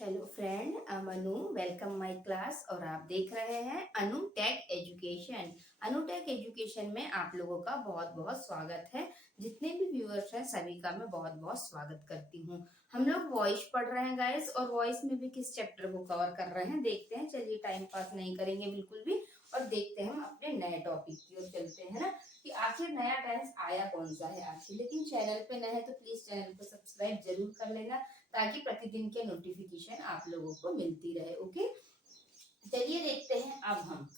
Hello friend, I am Anu. Welcome my class और आप देख रहे हैं अनु टेक एजुकेशन। अनु टेक एजुकेशन में आप लोगों का बहुत बहुत स्वागत है। जितने भी व्यूअर्स हैं सभी का मैं बहुत बहुत स्वागत करती हूँ। हम लोग वॉइस पढ़ रहे हैं गाइस, और वॉइस में भी किस चैप्टर को कवर कर रहे हैं देखते हैं। चलिए टाइम पास नहीं करेंगे बिल्कुल भी, और देखते हैं हम अपने नए टॉपिक की ओर चलते हैं ना, कि आखिर नया टेंस आया कौन सा है आखिर। लेकिन चैनल पे नए हैं तो प्लीज चैनल को सब्सक्राइब जरूर कर लेना, ताकि प्रतिदिन के नोटिफिकेशन आप लोगों को मिलती रहे। ओके, चलिए देखते हैं अब हम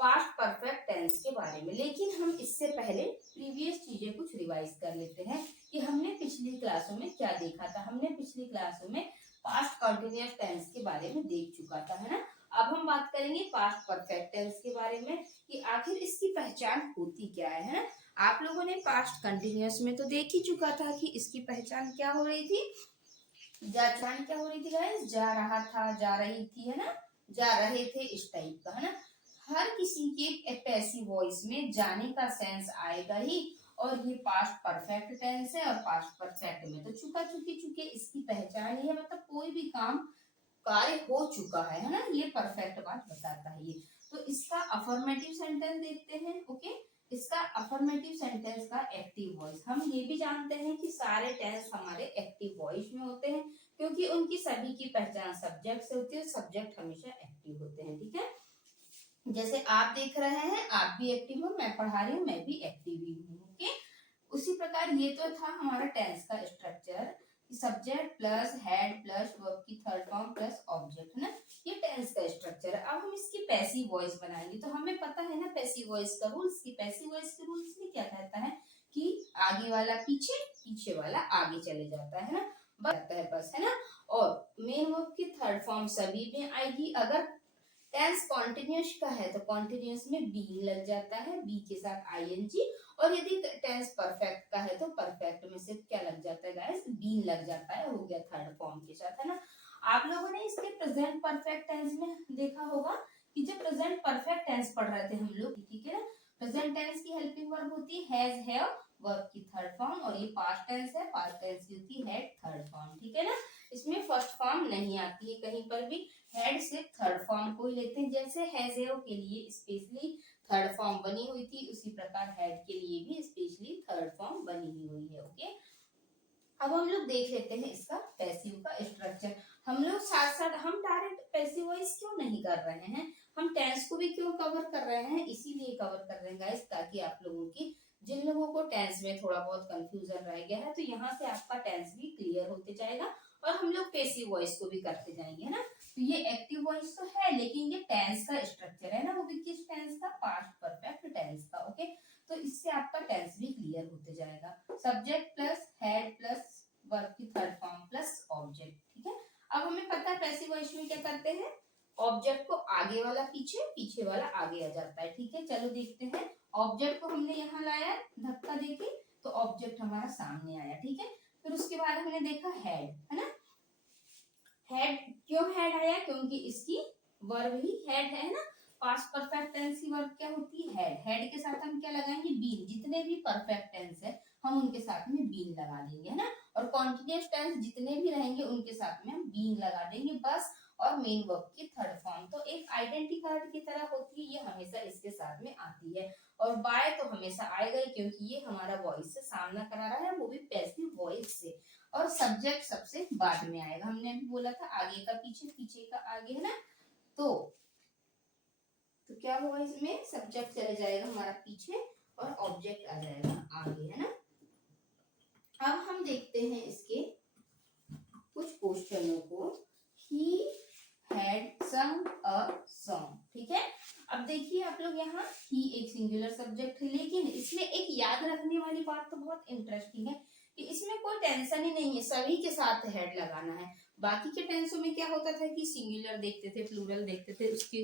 पास्ट परफेक्ट टेंस के बारे में। लेकिन हम इससे पहले प्रीवियस चीजें कुछ रिवाइज कर लेते हैं कि हमने पिछली क्लासों में क्या देखा था। हमने पिछली क्लासों में पास्ट कंटिन्यूअस टेंस के बारे में देख चुका था, है ना। अब हम बात करेंगे पास्ट परफेक्ट टेंस के बारे में कि आखिर इसकी पहचान होती क्या है ना। आप लोगों ने पास्ट कंटिन्यूअस में तो देख ही चुका था कि इसकी पहचान क्या हो रही थी। पहचान क्या हो रही थी गाइस, जा रहा था, जा रही थी, है ना, जा रहे थे, इस टाइप का, है ना। हर किसी के पैसिव वॉइस में जाने का सेंस आएगा ही। और ये पास्ट परफेक्ट टेंस है, और पास्ट परफेक्ट में तो चुका चुकी चुके इसकी पहचान ही है, मतलब कोई भी काम कार्य हो चुका है ना। ये परफेक्ट बात बताता है ये। तो इसका अफर्मेटिव सेंटेंस देखते हैं। ओके, इसका अफर्मेटिव सेंटेंस का एक्टिव वॉइस। हम ये भी जानते हैं कि सारे टेंस हमारे एक्टिव वॉइस में होते हैं, क्योंकि उनकी सभी की पहचान सब्जेक्ट से होती है। सब्जेक्ट हमेशा एक्टिव होते हैं, ठीक है। जैसे आप देख रहे हैं, आप भी एक्टिव हो, मैं पढ़ा रही हूँ, मैं भी एक्टिव ही हूँ। ओके, उसी प्रकार ये तो था हमारा टेंस का structure, subject plus head plus verb की थर्ड फॉर्म प्लस ऑब्जेक्ट, है ना। ये टेंस का स्ट्रक्चर है। अब हम इसकी पैसिव वॉइस बनाएंगे। तो हमें पता है ना पैसिव वॉइस का रूल्स, की पैसिव वॉइस के रूल्स में क्या कहता है कि आगे वाला पीछे, पीछे वाला आगे चले जाता है ना, बस, है ना। और मेन वर्ब की थर्ड फॉर्म सभी में आएगी। अगर टेंस कॉन्टिन्यूस का है तो कॉन्टिन्यूस में बीइंग लग जाता है, बी के साथ आईएनजी। और यदि टेंस परफेक्ट का है तो परफेक्ट में सिर्फ क्या लग जाता है गाइस, बीइंग लग जाता है, हो गया थर्ड फॉर्म के साथ, है ना। आप लोगों ने इसके प्रेजेंट परफेक्ट टेंस में देखा होगा कि जब प्रेजेंट परफेक्ट टेंस पढ़ रहे थे हम लोग, ठीक है ना। प्रेजेंट टेंस की हेल्पिंग वर्ब होती है हैज, हैव, वर्ब की थर्ड फॉर्म। और ये पास्ट टेंस है, पास्ट टेंस की होती है हैड थर्ड फॉर्म, ठीक है ना। इसमें फर्स्ट फॉर्म नहीं आती है कहीं पर भी। हेड से थर्ड फॉर्म को ही लेते हैं। जैसे हैज, हैव के लिए स्पेशली थर्ड फॉर्म बनी हुई थी, उसी प्रकार हेड के लिए भी स्पेशली थर्ड फॉर्म बनी ही हुई है। ओके, अब हम लोग देख लेते हैं इसका पैसिव का स्ट्रक्चर। हम लोग साथ साथ हम डायरेक्ट पैसिव वॉइस क्यों नहीं कर रहे हैं, हम टेंस को भी क्यों कवर कर रहे हैं, इसीलिए कवर कर रहे हैं गाइस, ताकि आप लोगों की, जिन लोगों को टेंस में थोड़ा बहुत कंफ्यूजन रह गया है, तो यहाँ से आपका टेंस भी क्लियर होते जाएगा। और हम लोग पैसिव वॉइस को भी करते जाएंगे, है ना। तो ये एक्टिव वॉइस तो है, लेकिन ये टेंस का स्ट्रक्चर है ना, वो भी किस टेंस का, पास्ट परफेक्ट टेंस का। ओके, तो इससे आपका टेंस भी क्लियर होते जाएगा। Subject plus head plus verb की थर्ड फॉर्म प्लस ऑब्जेक्ट, ठीक है। अब हमें पता है पैसिव वॉइस में क्या करते हैं, ऑब्जेक्ट को आगे वाला पीछे, पीछे वाला आगे आ जाता है, ठीक है। चलो देखते हैं, ऑब्जेक्ट को हमने यहाँ लाया धक्का देके, तो ऑब्जेक्ट हमारा सामने आया, ठीक है। फिर उसके बाद हमने देखा हेड, है ना। हेड क्यों हेड आया, क्योंकि इसकी वर्ब ही हेड है ना। पास्ट परफेक्ट टेंस की वर्ब क्या होती है, हेड। हेड के साथ हम क्या लगाएंगे, बीन। जितने भी परफेक्ट टेंस है हम उनके साथ में बीन लगा देंगे, है ना। और कॉन्टिन्यूअस टेंस जितने भी रहेंगे उनके साथ में हम बीन लगा देंगे बस। और मेन वर्ब की थर्ड फॉर्म तो एक आइडेंटिटी कार्ड की तरह होती है, ये हमेशा इसके साथ में आती है। और बाय तो हमेशा आएगा ही, क्योंकि ये हमारा वॉइस से सामना करा रहा है, वो भी पैसिव वॉइस से। और सब्जेक्ट सबसे बाद में आएगा, हमने भी बोला था आगे का पीछे, पीछे का आगे, है ना। तो क्या होगा, इसमें सब्जेक्ट चले जाएगा हमारा पीछे, और ऑब्जेक्ट आ जाएगा आगे, है ना। अब हम देखते हैं इसके कुछ क्वेश्चनों को। He had some a song, ठीक है। अब देखिए आप लोग, यहाँ ही एक सिंगुलर सब्जेक्ट है, लेकिन इसमें एक याद रखने वाली बात तो बहुत इंटरेस्टिंग है कि इसमें कोई टेंशन ही नहीं है, सभी के साथ हेड लगाना है। बाकी के टेंसों में क्या होता था कि सिंगुलर देखते थे, प्लूरल देखते थे, उसके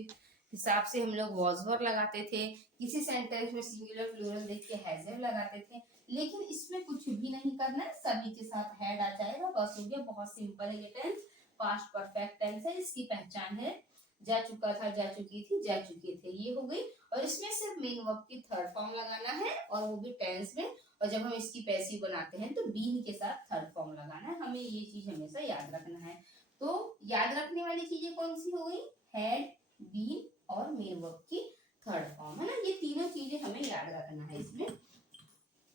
हिसाब से हम लोग वॉज वर लगाते थे। किसी सेंटेंस में सिंगुलर प्लूरल देख के हैज हैव लगाते थे। लेकिन इसमें कुछ भी नहीं करना है, सभी के साथ हेड आ जाएगा, बस हो गया। बहुत सिंपल है ये टेंस, पास्ट परफेक्ट टेंस है। इसकी पहचान है जा चुका था, जा चुकी थी, जा चुके थे, ये हो गई। और इसमें सिर्फ मेन वर्ब की थर्ड फॉर्म लगाना है, और वो भी टेंस में। और जब हम इसकी पैसिव बनाते हैं तो बीन के साथ थर्ड फॉर्म लगाना है, हमें ये चीज हमेशा याद रखना है। तो याद रखने वाली चीजें कौन सी हो गई, हैड, बीन और मेन वर्ब की थर्ड फॉर्म, है ना। ये तीनों चीजें हमें याद रखना है। इसमें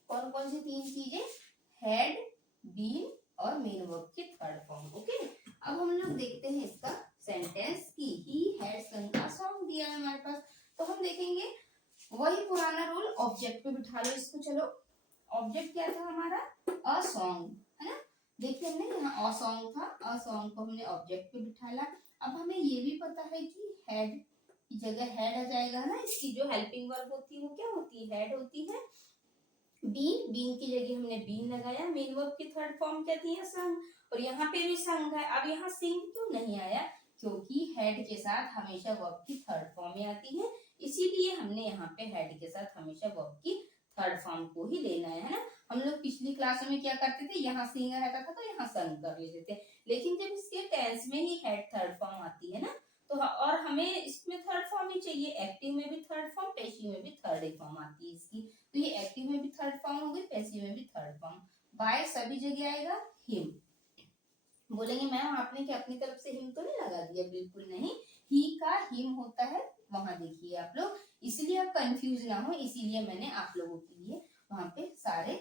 कौन कौन सी तीन चीजें, हैड, बीन और मेन वर्ब की थर्ड फॉर्म। ओके, अब हम लोग देखते हैं इसका सेंटेंस की ही हैड संग अ सॉन्ग दिया है हमारे पास, तो हम देखेंगे वही पुराना रूल, ऑब्जेक्ट पे बिठा लो इसको। चलो, ऑब्जेक्ट क्या था हमारा, अ सॉन्ग, है ना। देखिए हमने यहाँ अ सॉन्ग था, अ सॉन्ग को हमने ऑब्जेक्ट पे बिठाला। अब हमें ये भी पता है कि हैड की जगह हैड आ जाएगा ना, इसकी जो हेल्पिंग वर्ब होती है वो क्या होती है, हैड होती है। बीन, बीन की जगह हमने बीन लगाया। मेन वर्ब की थर्ड फॉर्म क्या थी, संग, और यहाँ पे भी संग है। अब यहाँ सिंग क्यों नहीं आया, क्योंकि हेड के साथ हमेशा वर्ब की थर्ड फॉर्म में आती है, इसीलिए हमने यहाँ पे हेड के साथ हमेशा वर्ब की थर्ड फॉर्म को ही लेना है ना। हम लोग पिछली क्लास में क्या करते थे, यहाँ सिंग रहता था तो यहाँ संग कर लेते थे, लेकिन जब इसके टेंस में ही हेड थर्ड फॉर्म आती है ना, तो और हमें इसमें थर्ड फॉर्म ही चाहिए, एक्टिव में भी थर्ड फॉर्म, पैसिव में भी थर्ड फॉर्म आती है इसकी। तो ये एक्टिव में भी थर्ड फॉर्म हो गई, पैसिव में भी थर्ड फॉर्म। बाय सभी जगह आएगा हिम। बोलेंगे मैम आपने क्या अपनी तरफ से हिम तो नहीं लगा दिया, बिल्कुल नहीं, ही का हिम होता है वहां, देखिए आप लोग, इसलिए आप कंफ्यूज ना हो, इसीलिए मैंने आप लोगों के लिए वहां पे सारे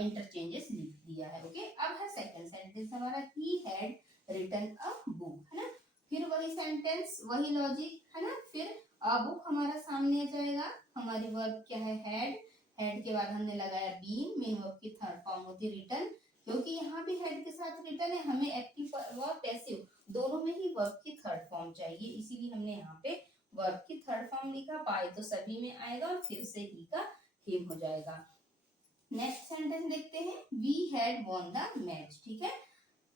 इंटरचेंजेस लिख दिया है। ओके, अब है सेकंड सेंटेंस हमारा, he had written a book, है ना। फिर वही सेंटेंस, वही लॉजिक, है ना। फिर अ बुक हमारा सामने आ जाएगा, हमारी वर्ब क्या है, हैड, हेड के बाद हमने लगाया बीन, मेन वर्ब की थर्ड फॉर्म होती है रिटन, क्योंकि यहाँ भी हेड के साथ रिटन है, हमें एक्टिव व पैसिव दोनों में ही वर्ब की थर्ड फॉर्म चाहिए, इसीलिए हमने यहाँ पे वर्ब की थर्ड फॉर्म लिखा। बाय तो सभी में आएगा और फिर से ही का हिम हो जाएगा। नेक्स्ट सेंटेंस देखते हैं, we had won the match, ठीक है।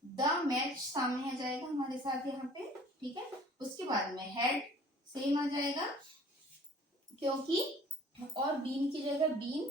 द मैच सामने आ जाएगा हमारे साथ यहाँ पे, ठीक है। उसके बाद में हैड सेम आ जाएगा, क्योंकि और बीन की जगह बीन,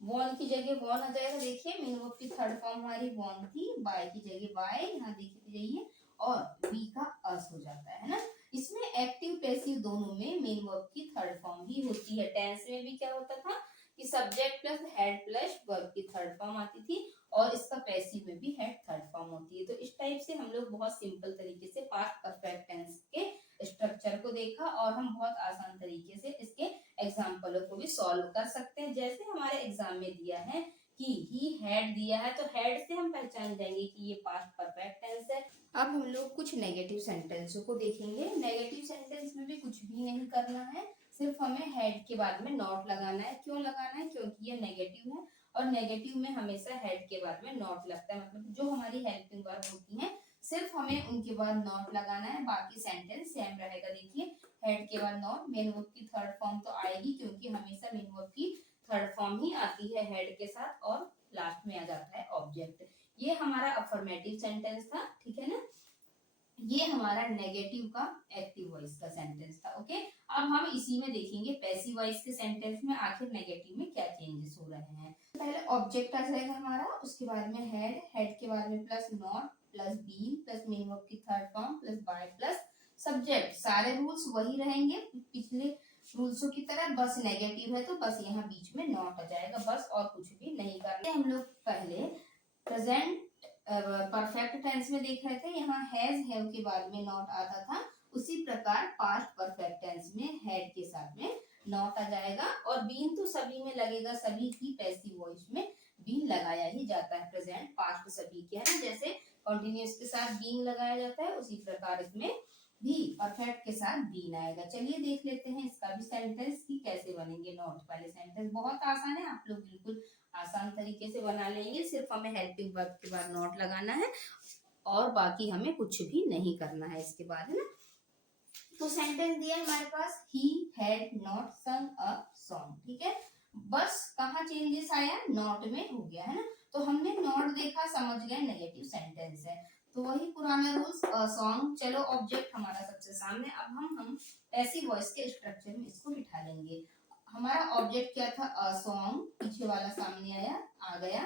वॉन की जगह वॉन आ जाएगा। देखिए मेन वर्ब की थर्ड फॉर्म हमारी वॉन थी, बाय की जगह बाय, यहाँ देखते जाइए, और वी का अस हो जाता है ना। इसमें एक्टिव पैसिव दोनों में मेन वर्ब की थर्ड फॉर्म ही होती है। टेंस में भी क्या होता था कि subject plus head plus verb की थर्ड फॉर्म आती थी, और इसका पैसिव में भी हेड थर्ड फॉर्म होती है। तो इस टाइप से हम लोग बहुत सिंपल तरीके से पास्ट परफेक्ट टेंस के स्ट्रक्चर को देखा, और हम बहुत आसान तरीके से इसके एग्जाम्पलों को भी सॉल्व कर सकते हैं। जैसे हमारे एग्जाम में दिया है कि ही हैड दिया है, तो हैड से हम पहचान जाएंगे कि ये पास्ट परफेक्ट टेंस है। अब हम लोग कुछ नेगेटिव सेंटेंसों को देखेंगे। नेगेटिव सेंटेंस में भी कुछ भी नहीं करना है, सिर्फ हमें हैड के बाद में नॉट लगाना है। क्यों लगाना है, क्योंकि ये नेगेटिव है, और नेगेटिव में हमेशा हेड के बाद में नॉट लगता है, मतलब जो हमारी हेल्पिंग वर्ब होती है सिर्फ हमें उनके बाद नॉट लगाना है, बाकी सेंटेंस सेम रहेगा। देखिए हेड के बाद नॉट, मेन वर्ब की थर्ड फॉर्म तो आएगी, क्योंकि हमेशा मेन वर्ब की थर्ड फॉर्म ही आती है हेड के साथ, और लास्ट में आ जाता है ऑब्जेक्ट। ये हमारा अफर्मेटिव सेंटेंस था, ठीक है ना। ये हमारा नेगेटिव का एक्टिव वॉइस का सेंटेंस था। ओके, अब हम इसी में देखेंगे पैसिव वॉइस के सेंटेंस में आखिर नेगेटिव में क्या चेंजेस हो रहे हैं। पहले ऑब्जेक्ट आ जाएगा हमारा, उसके बाद में हेड, हेड के बाद में plus not plus been plus main verb की third form plus by plus subject. सारे रूल्स वही रहेंगे पिछले रूल्सों की तरह, बस नेगेटिव है तो बस यहाँ बीच में नॉट आ जाएगा, बस और कुछ भी नहीं करना। हम लोग पहले प्रेजेंट परफेक्ट टेंस में देख रहे थे, यहाँ हैज हैव के बाद में नॉट आता था, उसी प्रकार पास्ट परफेक्ट टेंस में हेड के साथ में नॉट आ जाएगा, और बीन तो सभी में लगेगा, सभी की पैसिव वॉइस में बीन लगाया ही जाता है। प्रेजेंट पास्ट सभी के, है ना, जैसे कॉन्टिन्यूअस के साथ बीन लगाया जाता है, उसी प्रकार इसमें भी परफेक्ट के साथ बीन आएगा। चलिए देख लेते हैं इसका भी सेंटेंस की कैसे बनेंगे नॉट वाले सेंटेंस। बहुत आसान है, आप लोग बिल्कुल आसान तरीके से बना लेंगे, सिर्फ हमें हेल्पिंग वर्ब के बाद नॉट लगाना है, और बाकी हमें कुछ भी नहीं करना है इसके बाद, है ना। तो सेंटेंस दिया हमारे पास, ही हैड नॉट संग अ सॉन्ग, ठीक है। बस कहाँ चेंजेस आया, नॉट में हो गया, है ना। तो हमने नॉट देखा, समझ गए नेगेटिव सेंटेंस है, तो वही पुराना रूल्स, अ सॉन्ग। चलो ऑब्जेक्ट हमारा सबसे सामने, अब हम पैसिव वॉइस के स्ट्रक्चर में इसको बिठा लेंगे। हमारा ऑब्जेक्ट क्या था, अ सॉन्ग, पीछे वाला सामने आया, आ गया।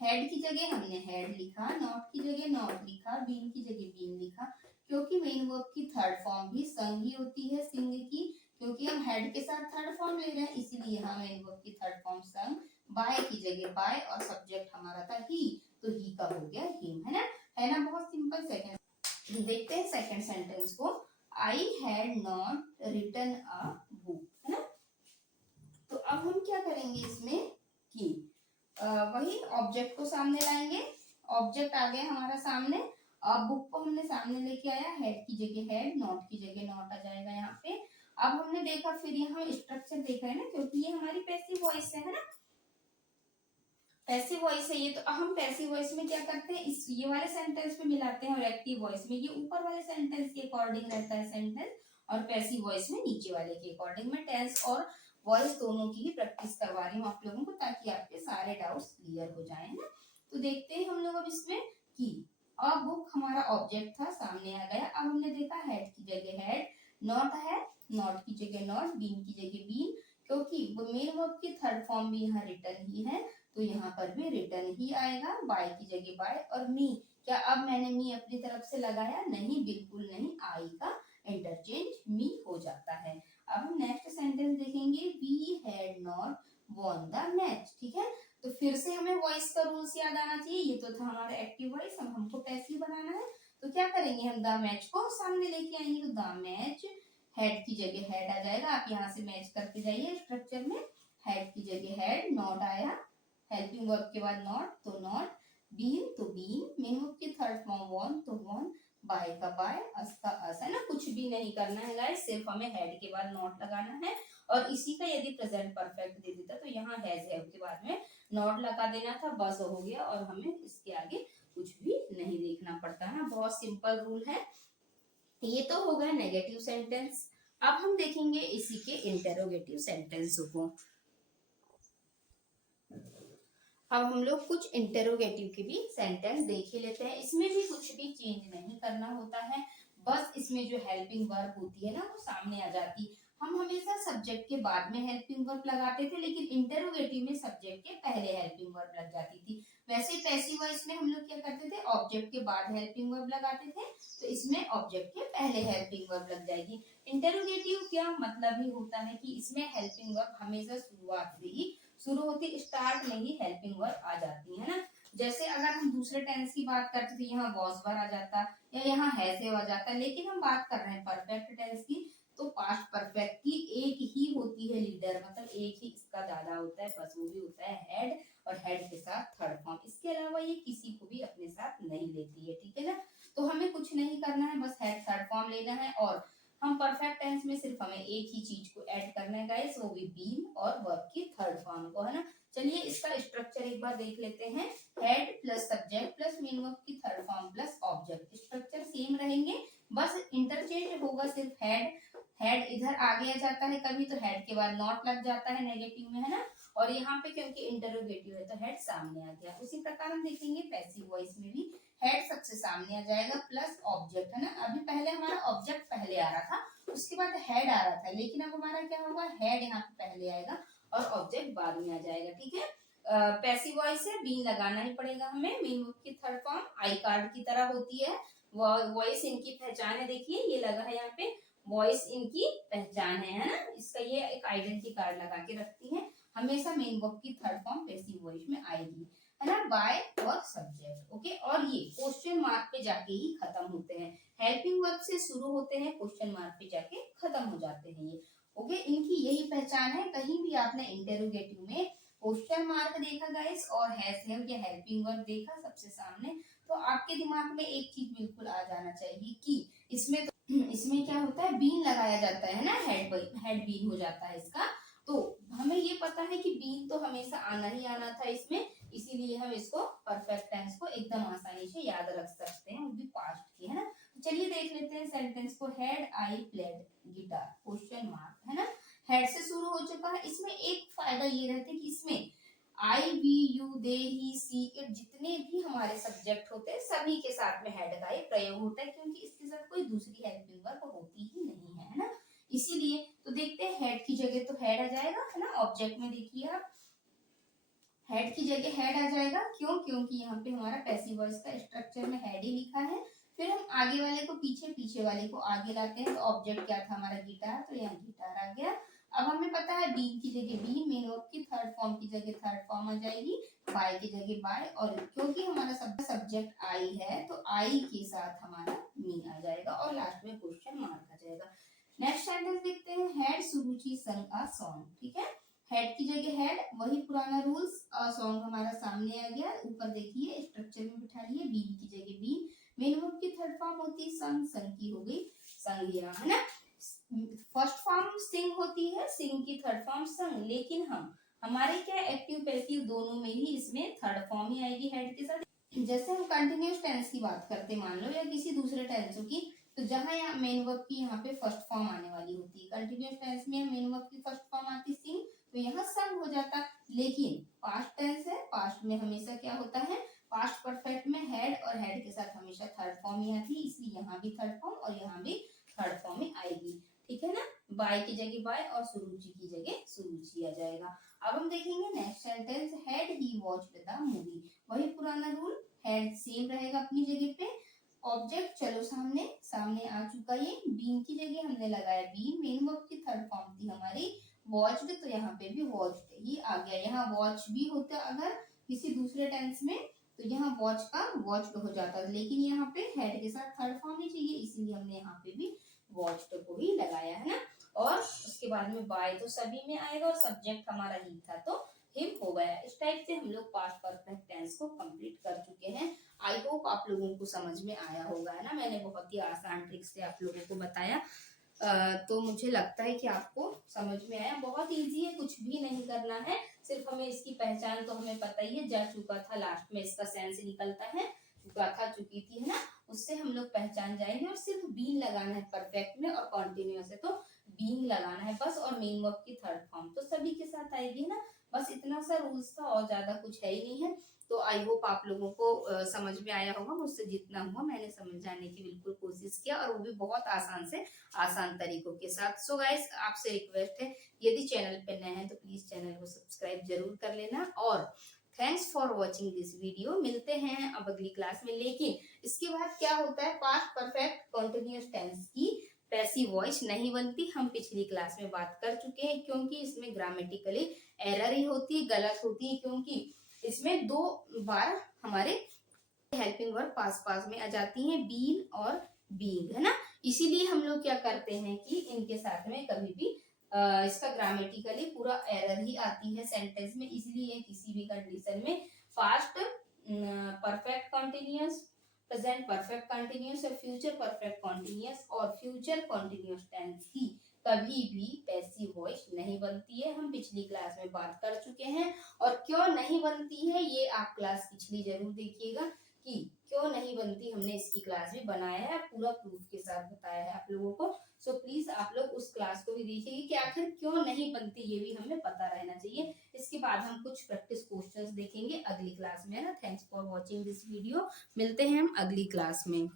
हेड की जगह हमने हेड लिखा, नॉट की जगह नॉट लिखा, बीन की जगह बीन लिखा, क्योंकि मेन वर्ब की थर्ड फॉर्म भी संग ही होती है, सिंग की, क्योंकि हम हेड के साथ थर्ड फॉर्म ले रहे हैं, इसलिए यहाँ मेन वर्ब की थर्ड फॉर्म संग। बाय की जगह बाय, और सब्जेक्ट हमारा था ही, तो ही का हो गया हिम, है ना। है ना, बहुत सिंपल सेकंड। देखते हैं सेकंड सेंटेंस को। I had not written a book, है ना। तो अब हम क्या करेंगे इसमें कि वही ऑब्जेक्ट को सामने लाएंगे। ऑब्जेक्ट आ गया हमारा सामने। अब बुक को हमने सामने लेके आया, हेड की जगह हेड, नॉट की जगह नॉट आ जाएगा यहाँ पे। अब हमने देखा, फिर यहाँ स्ट्रक्चर देख रहे हैं ना, क्योंकि ये हमारी पैसिव वॉइस है ना। पैसिव वॉइस है ये, तो हम पैसिव वॉइस में क्या करते हैं, इस ये वाले सेंटेंस पे मिलाते हैं, और एक्टिव वॉइस में ये ऊपर वाले सेंटेंस के अकॉर्डिंग रहता है सेंटेंस, और पैसिव वॉइस में नीचे वाले के अकॉर्डिंग। में टेंस और वॉइस दोनों की ही प्रैक्टिस करवा रही हूँ आप लोगों को, ताकि आपके सारे डाउट्स क्लियर हो जाए ना। तो देखते हैं हम लोग अब इसमें कि अब बुक हमारा ऑब्जेक्ट था, सामने आ गया। अब हमने देखा हेड की जगह हेड, नॉट है, नॉट की जगह नॉट, बीन की जगह बीन, क्योंकि मेन वर्ब की थर्ड फॉर्म भी यहाँ रिटर्न ही है, तो यहाँ पर भी रिटर्न ही आएगा। बाय की जगह बाय, और मी, क्या अब मैंने मी अपनी तरफ से लगाया? नहीं, बिल्कुल नहीं, आई का इंटरचेंज मी हो जाता है। अब हम नेक्स्ट सेंटेंस देखेंगे, we had not won the match. ठीक है, तो फिर से हमें वॉइस का रूल्स याद आना चाहिए। ये तो था हमारा एक्टिव वॉइस, अब हमको पैसिव बनाना है। तो क्या करेंगे, हम द मैच को सामने लेके आएंगे। तो द मैच, हेड की जगह हेड आ जाएगा। आप यहाँ से मैच करके जाइए स्ट्रक्चर में। हेड की जगह हेड, नॉट आया, हेल्पिंग वर्ब के बाद नॉट, तो नॉट, बीन तो बीन, मेन वर्ब की थर्ड फॉर्म वॉन, तो वॉन, बाय का बाय, अस का अस, है ना। कुछ भी नहीं करना है गाइस, सिर्फ हमें हेड के बाद नॉट लगाना है। और इसी का यदि प्रेजेंट परफेक्ट दे देता तो यहाँ हैज है के बाद में नॉट लगा देना था, बस हो गया, और हमें इसके आगे कुछ भी नहीं देखना पड़ता है। बहुत सिंपल रूल है। ये तो हो गया नेगेटिव सेंटेंस। अब हम देखेंगे इसी के इंटेरोगेटिव सेंटेंस को। अब हम लोग कुछ इंटेरोगेटिव के भी सेंटेंस देख ही लेते हैं। इसमें भी कुछ भी चेंज नहीं करना होता है, बस इसमें जो हेल्पिंग वर्ब होती है ना वो सामने आ जाती। हम हमेशा सब्जेक्ट के बाद में हेल्पिंग वर्ब लगाते थे, लेकिन इंटेरोगेटिव में सब्जेक्ट के पहले हेल्पिंग वर्ब लग जाती थी। वैसे पैसिव वॉइस में हम लोग क्या करते थे, ऑब्जेक्ट के बाद हेल्पिंग वर्ब लगाते थे, तो इसमें ऑब्जेक्ट के पहले हेल्पिंग वर्ब लग जाएगी। इंटेरोगेटिव क्या मतलब ही होता है कि इसमें हेल्पिंग वर्ब हमेशा शुरुआत से ही शुरू होती, स्टार्ट में ही हेल्पिंग वर्ब आ जाती है ना। जैसे अगर हम दूसरे टेंस की बात करते थे, यहाँ वॉज वर आ जाता या यहाँ हैज हैव आ जाता, लेकिन हम बात कर रहे हैं परफेक्ट टेंस की, तो पास्ट परफेक्ट की एक ही होती है लीडर, मतलब एक ही इसका ज्यादा होता है, बस वो भी होता है हेड, और हेड के साथ थर्ड फॉर्म। इसके अलावा ये किसी को भी अपने साथ नहीं लेती है, ठीक है ना। तो हमें कुछ नहीं करना है, बस हेड थर्ड फॉर्म लेना है, और हम परफेक्ट टेंस में सिर्फ हमें एक ही चीज को ऐड करना है गाइस, वो भी बीन और वर्ब की थर्ड फॉर्म को, है ना। चलिए इसका स्ट्रक्चर एक बार देख लेते हैं। Had plus subject plus main verb की third form plus object, structure same रहेंगे, बस इंटरचेंज होगा सिर्फ हेड। हेड इधर आगे आ जाता है कभी, तो हेड के बाद नॉट लग जाता है नेगेटिव में, है ना। और यहाँ पे क्योंकि इंटरोगेटिव है तो हेड सामने आ गया। उसी प्रकार हम देखेंगे पैसिव वॉइस में भी हेड सबसे सामने आ जाएगा प्लस ऑब्जेक्ट, है ना। अभी पहले हमारा ऑब्जेक्ट पहले आ रहा था, उसके बाद हेड आ रहा था, लेकिन अब हमारा क्या होगा, हेड यहाँ पे पहले आएगा और ऑब्जेक्ट बाद में आ जाएगा, ठीक है। पैसिव वॉइस है, बीन लगाना ही पड़ेगा हमें। मेन वर्ब की थर्ड फॉर्म आई कार्ड की तरह होती है। वॉइस इनकी पहचान है, देखिए ये लगा है यहाँ पे, वॉइस इनकी पहचान है ना। इसका ये एक आइडेंटिटी कार्ड लगा के रखती है, हमेशा मेन वर्ब की थर्ड फॉर्म पैसिव वॉइस में आएगी, है ना, बाय और सब्जेक्ट। ओके, और ये क्वेश्चन मार्क पे जाके ही खत्म होते हैं। हेल्पिंग वर्ब से शुरू होते हैं, क्वेश्चन मार्क पे जाके खत्म हो जाते हैं ये। ओके, इनकी यही पहचान है। कहीं भी आपने इंटेरोगेटिव में क्वेश्चन मार्क देखा गाइस और हैज हैव या हेल्पिंग वर्ब देखा सबसे सामने, तो आपके दिमाग में एक चीज बिल्कुल आ जाना चाहिए कि इसमें क्या होता है, बीन लगाया जाता है ना, हेड बीन हो जाता है इसका। तो हमें ये पता है कि बीन तो हमेशा आना ही आना था इसमें, इसीलिए हम इसको परफेक्ट टेंस को एकदम आसानी से याद रख सकते हैं, वो भी पास्ट की, है ना। चलिए देख लेते हैं सेंटेंस को। Had I played guitar, question mark, है ना, हेड से शुरू हो चुका है। इसमें एक फायदा ये रहता है कि इसमें I we you they he she it जितने भी हमारे सब्जेक्ट होते हैं सभी के साथ में हेड का ही प्रयोग होता है, क्योंकि इसके साथ कोई दूसरी हेल्पिंग वर्ब होती ही नहीं है, ना। इसीलिए तो देखते हैं, हेड की जगह तो हेड आ जाएगा, है ना। ऑब्जेक्ट में देखिए आप, हेड की जगह हेड आ जाएगा, क्यों, क्योंकि यहाँ पे हमारा पैसिव वॉइस का स्ट्रक्चर में हेड ही लिखा है। फिर हम आगे वाले को पीछे, पीछे वाले को आगे लाते हैं, तो ऑब्जेक्ट क्या था हमारा, गिटार, तो यहाँ गिटार आ गया। अब हमें पता है बीन की जगह बीन, मेन वर्ब की थर्ड फॉर्म की जगह थर्ड फॉर्म आ जाएगी, बाय की जगह बाय, और क्योंकि हमारा सब्जेक्ट आई है तो आई के साथ हमारा मी आ जाएगा और लास्ट में क्वेश्चन मार्क आ जाएगा। नेक्स्ट सेंटेंस देखते हैं, हैड सुरुचि संग अ सॉन्ग। ठीक है, हेड की जगह हेड, वही पुराना रूल्स। सॉन्ग हमारा सामने आ गया, ऊपर देखिए स्ट्रक्चर में बिठा लिए, बीन की जगह बीन। मेन वर्ब की थर्ड फॉर्म होती है संग, संग की हो गई संगिया, है ना। फर्स्ट फॉर्म सिंग होती है, सिंग की थर्ड फॉर्म संग, लेकिन हम हमारे क्या एक्टिव पैसिव दोनों में ही इसमें थर्ड फॉर्म ही आएगी हेड के साथ। जैसे हम कंटिन्यूअस टेंस की बात करते मान लो, या किसी दूसरे टेंसों की, तो जहां यहाँ मेन वर्ब की यहाँ पे फर्स्ट फॉर्म आने वाली होती है, कंटिन्यूअस टेंस में मेन वर्ब की फर्स्ट फॉर्म आती सिंग, तो यहाँ संग हो जाता। लेकिन पास्ट टेंस है, पास्ट में हमेशा क्या होता है, पास्ट परफेक्ट में हेड और हेड के साथ हमेशा थर्ड फॉर्म ही आती है, इसलिए यहाँ भी थर्ड फॉर्म और यहाँ भी थर्ड फॉर्म ही आएगी। ठीक है ना, बाय की जगह बाय और सुरुचि की जगह सुरुचि आ जाएगा। अब हम देखेंगे next sentence, had he watched the movie. वही पुराना रूल, हैड सेम रहेगा अपनी जगह पे। ऑब्जेक्ट चलो सामने, सामने आ चुका ये, बीन की जगह हमने लगाया बीन, मेन वर्ब की थर्ड फॉर्म थी हमारी वॉच्ड, तो यहाँ पे भी वॉच्ड ही आ गया। यहाँ वॉच भी होता अगर किसी दूसरे टेंस में, तो यहाँ वॉच का वॉच्ड हो जाता, लेकिन यहाँ पे हेड के साथ थर्ड फॉर्म ही चाहिए, इसीलिए हमने यहाँ पे भी वॉच्ड को ही लगाया, है ना। और उसके बाद में बाय तो सभी में आएगा और सब्जेक्ट हमारा ही था तो हिम हो गया। इस टाइप से हम लोग पास्ट परफेक्ट टेंस को कंप्लीट कर चुके हैं। आई होप आप लोगों को समझ में आया होगा, है ना। मैंने बहुत ही आसान ट्रिक से आप लोगों को बताया, तो मुझे लगता है कि आपको समझ में आया। बहुत इजी है, कुछ भी नहीं करना है, सिर्फ हमें इसकी पहचान तो हमें पता ही है, जा चुका था लास्ट में इसका सेंस निकलता है, चुका था चुकी थी, है ना, उससे हम लोग पहचान जाएंगे। और सिर्फ बीन लगाना है परफेक्ट में और कॉन्टिन्यूअस है तो बीन लगाना है बस, और मेन वर्ब की थर्ड फॉर्म तो सभी के साथ आएगी ना, बस इतना सा रूल्स था और ज्यादा कुछ है ही नहीं है। तो आई होप आप लोगों को समझ में आया होगा, मुझसे जितना हुआ मैंने समझाने की बिल्कुल कोशिश किया, और वो भी बहुत आसान से आसान तरीकों के साथ। सो गाइस, आपसे रिक्वेस्ट है, यदि चैनल पे नए हैं तो प्लीज चैनल को सब्सक्राइब जरूर कर लेना, और thanks for watching this video. मिलते हैं अब अगली क्लास में। लेकिन इसके बाद क्या होता है, पास्ट परफेक्ट कॉन्टिन्यूअस टेंस की पैसिव वॉइस नहीं बनती, हम पिछली क्लास में बात कर चुके हैं, क्योंकि इसमें ग्रामेटिकली एरर ही होती है, गलत होती है, क्योंकि इसमें दो बार हमारे हेल्पिंग वर्ब पास पास में आ जाती हैं, बीन और बीइंग, है ना। इसीलिए हम लोग क्या करते हैं कि इनके साथ में कभी भी इसका ग्रामेटिकली पूरा एरर ही आती है सेंटेंस में, इसलिए किसी भी कंडीशन में past perfect continuous, present perfect continuous और फ्यूचर परफेक्ट कॉन्टिन्यूअस और फ्यूचर कॉन्टिन्यूअस टेंस की कभी भी पैसिव वॉइस नहीं बनती है, हम पिछली क्लास में बात कर चुके हैं। और क्यों नहीं बनती है ये आप क्लास पिछली जरूर देखिएगा, कि क्यों नहीं बनती, हमने इसकी क्लास भी बनाया है, पूरा प्रूफ के साथ बताया है आप लोगों को। सो प्लीज आप लोग उस क्लास को भी देखिए कि आखिर क्यों नहीं बनती, ये भी हमें पता रहना चाहिए। इसके बाद हम कुछ प्रैक्टिस क्वेश्चंस देखेंगे अगली क्लास में, है ना। Thanks for watching this video, मिलते हैं हम अगली क्लास में।